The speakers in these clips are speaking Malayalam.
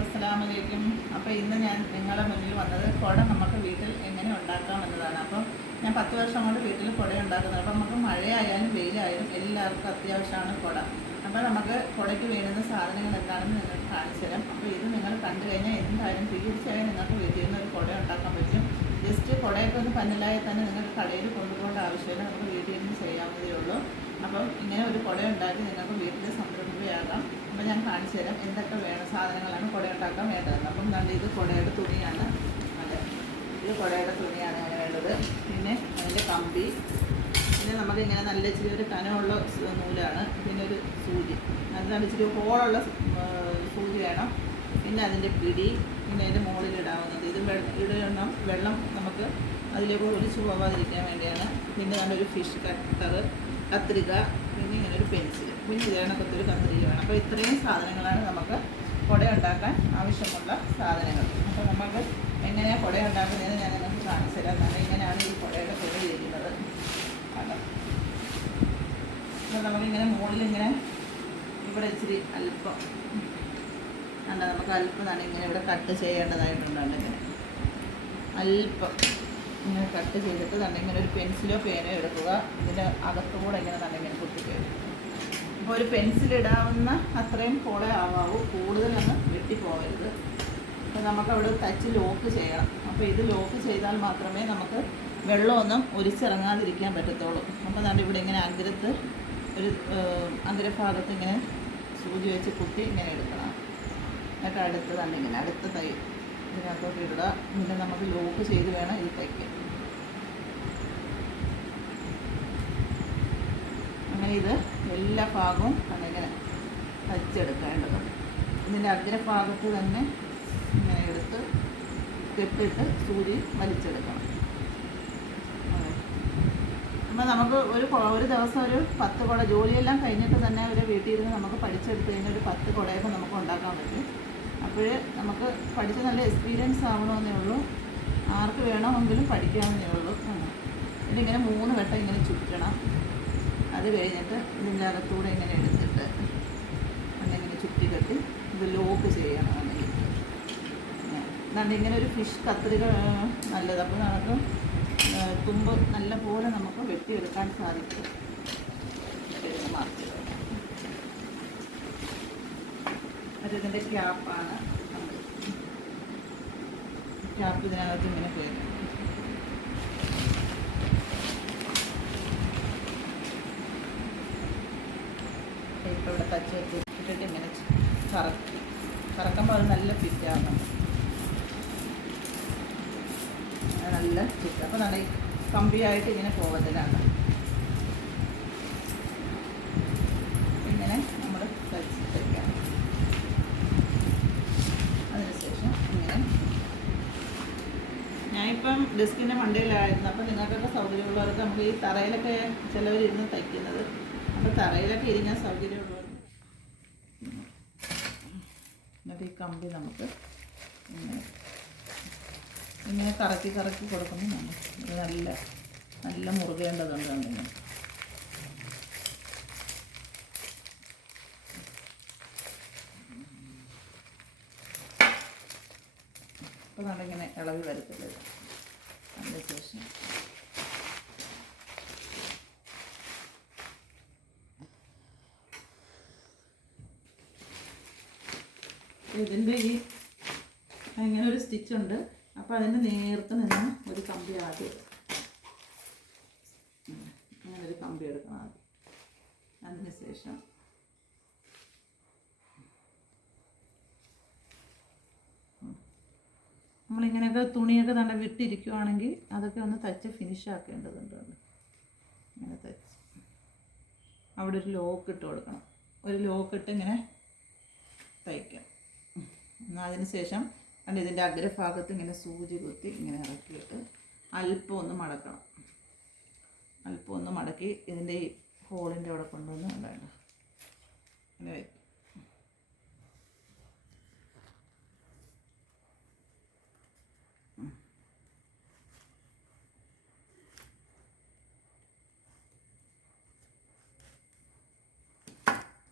അസ്സലാമലൈക്കും അപ്പോൾ ഇന്ന് ഞാൻ നിങ്ങളുടെ മുന്നിൽ വന്നത് കുട നമുക്ക് വീട്ടിൽ എങ്ങനെ ഉണ്ടാക്കാം എന്നതാണ്. അപ്പം ഞാൻ പത്ത് വർഷം കൊണ്ട് വീട്ടിൽ കുട ഉണ്ടാക്കുന്നത്. അപ്പം നമുക്ക് മഴയായാലും വെയിലായാലും എല്ലാവർക്കും അത്യാവശ്യമാണ് കുട. അപ്പോൾ നമുക്ക് കുടയ്ക്ക് വേണ്ടുന്ന സാധനങ്ങൾ എന്താണെന്ന് നിങ്ങൾക്ക് കാണിച്ചു തരാം. അപ്പോൾ ഇത് നിങ്ങൾ കണ്ടു കഴിഞ്ഞാൽ എന്തായാലും തീർച്ചയായും നിങ്ങൾക്ക് വീട്ടിൽ നിന്ന് ഒരു കുട ഉണ്ടാക്കാൻ പറ്റും. ജസ്റ്റ് കുടയൊക്കെ ഒന്ന് പന്നലായി തന്നെ നിങ്ങൾ കടയിൽ കൊണ്ടുപോകേണ്ട ആവശ്യമില്ല. നമുക്ക് വീട്ടിൽ നിന്ന് ചെയ്യാവുന്നതേ ഉള്ളൂ. അപ്പം ഇങ്ങനെ ഒരു കുട ഉണ്ടാക്കി നിങ്ങൾക്ക് വീട്ടിൽ അപ്പം ഞാൻ കാണിച്ചു തരാം എന്തൊക്കെ വേണം സാധനങ്ങളാണ് കുട ഉണ്ടാക്കാൻ വേണ്ടത് അപ്പം നല്ല ഇത് കുടയുടെ തുണിയാണ്. അതെ. ഇത് കുടയുടെ തുണിയാണ് അങ്ങനെ വേണ്ടത്. പിന്നെ അതിന്റെ കമ്പി. പിന്നെ നമുക്ക് ഇങ്ങനെ നല്ല ഇച്ചിരി ഒരു കനമുള്ള നൂലാണ്. പിന്നെ ഒരു സൂചി. നല്ല ഇച്ചിരി ഹോളുള്ള സൂചി വേണം. പിന്നെ അതിന്റെ പിടി. പിന്നെ അതിന്റെ മുകളിൽ ഇടാവുന്നത്. ഇത് ഇടണം വെള്ളം നമുക്ക് അതിലേക്ക് ഒഴിച്ചു പോവാതിരിക്കാൻ വേണ്ടിയാണ്. പിന്നെ നല്ലൊരു ഫിഷ് കട്ടർ കത്രിക പിന്നെ ഒരു പെൻസിൽ കുഞ്ഞു ഇതിനകത്ത് ഒരു വേണം. അപ്പോൾ ഇത്രയും സാധനങ്ങളാണ് നമുക്ക് കുട ഉണ്ടാക്കാൻ ആവശ്യമുള്ള സാധനങ്ങൾ. അപ്പോൾ നമുക്ക് എങ്ങനെയാണ് കുട ഉണ്ടാക്കുന്നതെന്ന് ഞാൻ നിങ്ങൾക്ക് കാണിച്ചു തരാം. കാരണം ഇങ്ങനെയാണ് ഈ കുടയുടെ പേര് കണ്ടോ അപ്പോൾ നമുക്കിങ്ങനെ മുകളിലിങ്ങനെ ഇവിടെ ഇച്ചിരി അല്പം അല്ല നമുക്ക് അല്പം തന്നെ ഇങ്ങനെ ഇവിടെ കട്ട് ചെയ്യേണ്ടതായിട്ടുണ്ടാണ് ഇങ്ങനെ. അല്പം ഇങ്ങനെ കട്ട് ചെയ്തിട്ട് തന്നെ ഇങ്ങനെ ഒരു പെൻസിലോ പേനോ എടുക്കുക. ഇതിന്റെ അകത്തുകൂടെ ഇങ്ങനെ തന്നെ ഇങ്ങനെ കുത്തിക്കഴിഞ്ഞു അപ്പോൾ ഒരു പെൻസിൽ ഇടാവുന്ന അത്രയും പോളെ ആവാവൂ. കൂടുതലൊന്ന് വെട്ടിപ്പോകരുത് അപ്പോൾ നമുക്കവിടെ ടച്ച് ലോക്ക് ചെയ്യണം. അപ്പോൾ ഇത് ലോക്ക് ചെയ്താൽ മാത്രമേ നമുക്ക് വെള്ളമൊന്നും ഒലിച്ചിറങ്ങാതിരിക്കാൻ പറ്റത്തുള്ളൂ. അപ്പോൾ നമ്മുടെ ഇവിടെ ഇങ്ങനെ അഗ്രത്ത് ഒരു അഗ്രഭാഗത്ത് ഇങ്ങനെ സൂചി വെച്ച് കുത്തി ഇങ്ങനെ എടുക്കണം. എന്നിട്ട് അടുത്ത് തന്നെ ഇങ്ങനെ അടുത്ത തൈ ഇതിനകത്തോട്ട് ഇടുക. പിന്നെ നമുക്ക് ലോക്ക് ചെയ്ത് വേണം ഇത് തയ്ക്കാൻ. അങ്ങനെ ഇത് എല്ലാ ഭാഗവും അങ്ങനെ തയ്ച്ചെടുക്കേണ്ടതുണ്ട് ഇതിന്റെ അഗ്ര ഭാഗത്ത് തന്നെ ഇങ്ങനെ എടുത്ത് കെട്ടിട്ട് സൂചി വലിച്ചെടുക്കണം. അപ്പം നമുക്ക് ഒരു ഒരു ദിവസം ഒരു പത്ത് കുട ജോലിയെല്ലാം കഴിഞ്ഞിട്ട് തന്നെ ഒരു വീട്ടിൽ ഇരുന്ന് നമുക്ക് പഠിച്ചെടുത്ത് കഴിഞ്ഞാൽ ഒരു പത്ത് കുടയൊക്കെ നമുക്ക് ഉണ്ടാക്കാൻ പറ്റും. അപ്പോൾ നമുക്ക് പഠിച്ച് നല്ല എക്സ്പീരിയൻസ് ആവണമെന്നേ ഉള്ളൂ. ആർക്ക് വേണമെങ്കിലും പഠിക്കാമെന്നേ ഉള്ളൂ. ഇതിങ്ങനെ മൂന്ന് വട്ടം ഇങ്ങനെ ചുറ്റണം. അത് കഴിഞ്ഞിട്ട് ഇതിന്റെ അകത്തൂടെ ഇങ്ങനെ എടുത്തിട്ട് അങ്ങനെ ചുറ്റി കെട്ടി ഇത് ലോക്ക് ചെയ്യണം അല്ലെങ്കിൽ ഇതാണ് ഇങ്ങനെ ഒരു ഫിഷ് കത്രിക നല്ലത്. അപ്പോൾ നമുക്ക് തുമ്പ് നല്ല പോലെ നമുക്ക് വെട്ടിയെടുക്കാൻ സാധിക്കും. അത് ക്യാപ്പാണ്. ക്യാപ്പ് ഇതിനകത്ത് ഇങ്ങനെ കയറും. ഇവിടെ തച്ച് ഇട്ടിട്ട് ഇങ്ങനെ കറക്കി കറക്കുമ്പോൾ അത് നല്ല ഫിറ്റാണ് നല്ല ഫിറ്റ് അപ്പോൾ നല്ല കമ്പിയായിട്ട് ഇങ്ങനെ പോകത്തിലാണ്. ഇങ്ങനെ നമ്മൾ തച്ച് തയ്ക്കാം അതിനുശേഷം ഇങ്ങനെ ഞാനിപ്പം ഡെസ്കിന്റെ മണ്ടയിലായിരുന്നു. അപ്പം നിങ്ങൾക്കൊക്കെ സൗകര്യമുള്ളവർക്ക് നമുക്ക് ഈ തറയിലൊക്കെ ചിലവരിരുന്ന് തയ്ക്കുന്നത്. അപ്പോൾ തറയിലൊക്കെ ഇരിക്കാൻ സൗകര്യമുള്ളവർ ഈ കമ്പി നമുക്ക് ഇങ്ങനെ കറക്കി കറക്കി കൊടുക്കുമ്പോൾ നമുക്ക് നല്ല നല്ല മുറുകേണ്ടതുണ്ട് അങ്ങനെ അപ്പോൾ നമ്മളിങ്ങനെ ഇളവി വരത്തില്ല. അതിന് ശേഷം ഇതിന്റെ ഈ ഇങ്ങനെ ഒരു സ്റ്റിച്ച് ഉണ്ട് അപ്പോൾ അതിന്റെ നേർത്ത് നിന്ന് ഒരു കമ്പി ആദ്യം. അങ്ങനെ ഒരു കമ്പി എടുക്കണം ആദ്യം. അതിന് ശേഷം നമ്മളിങ്ങനെയൊക്കെ തുണിയൊക്കെ തന്നെ വിട്ടിരിക്കുവാണെങ്കിൽ അതൊക്കെ ഒന്ന് തച്ച് ഫിനിഷ് ആക്കേണ്ടതുണ്ട് കണ്ടോ? ഇങ്ങനെ തച്ച്. അവിടെ ഒരു ലോക്ക് ഇട്ട് കൊടുക്കണം. ഒരു ലോക്ക് ഇട്ട് ഇങ്ങനെ തയ്ക്കാം. അതിന് ശേഷം കണ്ട് ഇതിന്റെ അഗ്രഭാഗത്ത് ഇങ്ങനെ സൂചി കുത്തി ഇങ്ങനെ ഇറക്കിയിട്ട് അല്പം ഒന്ന് മടക്കണം. അല്പം ഒന്ന് മടക്കി ഇതിന്റെ ഈ ഹോളിന്റെ അവിടെ കൊണ്ടുവന്ന് വേണ്ട ഇങ്ങനെ വയ്ക്കും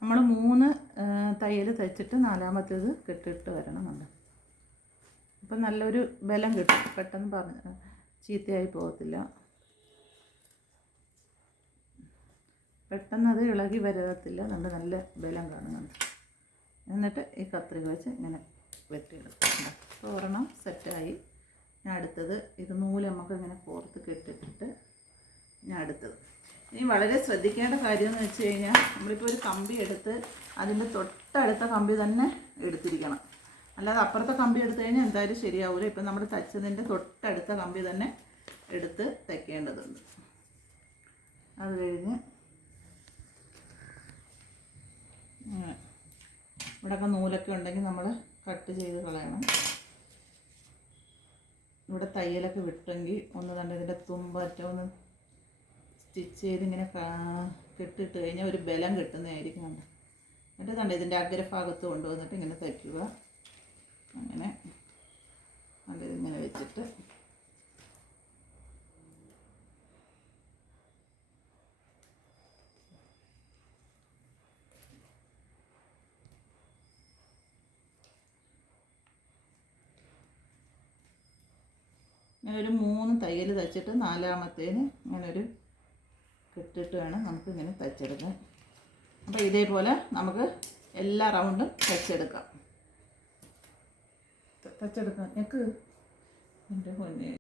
നമ്മൾ മൂന്ന് തയ്യൽ തയ്ച്ചിട്ട് നാലാമത്തേത് കെട്ടിട്ട് വരണം നമ്മൾ അപ്പം നല്ലൊരു ബലം കിട്ടും. പെട്ടെന്ന് പറഞ്ഞ് ചീത്തയായി പോകത്തില്ല. പെട്ടെന്ന് അത് ഇളകി വരത്തില്ല. നല്ല നല്ല ബലം കാണുന്നുണ്ട്. എന്നിട്ട് ഈ കത്രിക വെച്ച് ഇങ്ങനെ വെട്ടിയെടുക്കുന്നുണ്ട് ഒരെണ്ണം സെറ്റായി അടുത്തത് ഇത് നൂൽ നമുക്ക് ഇങ്ങനെ കോർത്ത് അടുത്തത് ഇനി വളരെ ശ്രദ്ധിക്കേണ്ട കാര്യം എന്ന് വെച്ച് കഴിഞ്ഞാൽ നമ്മളിപ്പോൾ ഒരു കമ്പി എടുത്ത് അതിന്റെ തൊട്ടടുത്ത കമ്പി തന്നെ എടുത്തിരിക്കണം. അല്ലാതെ അപ്പുറത്തെ കമ്പി എടുത്തു കഴിഞ്ഞാൽ എന്തായാലും ശരിയാവില്ല ഇപ്പം നമ്മൾ തച്ചതിന്റെ തൊട്ടടുത്ത കമ്പി തന്നെ എടുത്ത് തയ്ക്കേണ്ടതുണ്ട്. അത് കഴിഞ്ഞ് ഇവിടെയൊക്കെ നൂലൊക്കെ ഉണ്ടെങ്കിൽ നമ്മൾ കട്ട് ചെയ്ത് കളയണം. ഇവിടെ തയ്യലൊക്കെ വിട്ടെങ്കിൽ ഒന്ന് തന്നെ ഇതിന്റെ തുമ്പറ്റം ഒന്ന് സ്റ്റിച്ച് ചെയ്തിങ്ങനെ കെട്ടിട്ട് കഴിഞ്ഞാൽ ഒരു ബലം കിട്ടുന്നതായിരിക്കും കണ്ടോ. എന്നിട്ട് കണ്ട ഇതിന്റെ അഗ്രഭാഗത്ത് കൊണ്ടുവന്നിട്ട് ഇങ്ങനെ തയ്ക്കുക. അങ്ങനെ കണ്ടോ ഇതിങ്ങനെ വെച്ചിട്ട്. ഇങ്ങനെ ഒരു മൂന്ന് തയ്യൽ തയ്ച്ചിട്ട് നാലാമത്തേന് ഇങ്ങനെ ഒരു കെട്ടിട്ട് വേണം നമുക്ക് ഇങ്ങനെ തയ്ച്ചെടുക്കാൻ. അപ്പോൾ ഇതേപോലെ നമുക്ക് എല്ലാ റൗണ്ടും തയ്ച്ചെടുക്കാം. തയ്ച്ചെടുക്കാം. എനിക്ക് എന്റെ പൊന്നെ.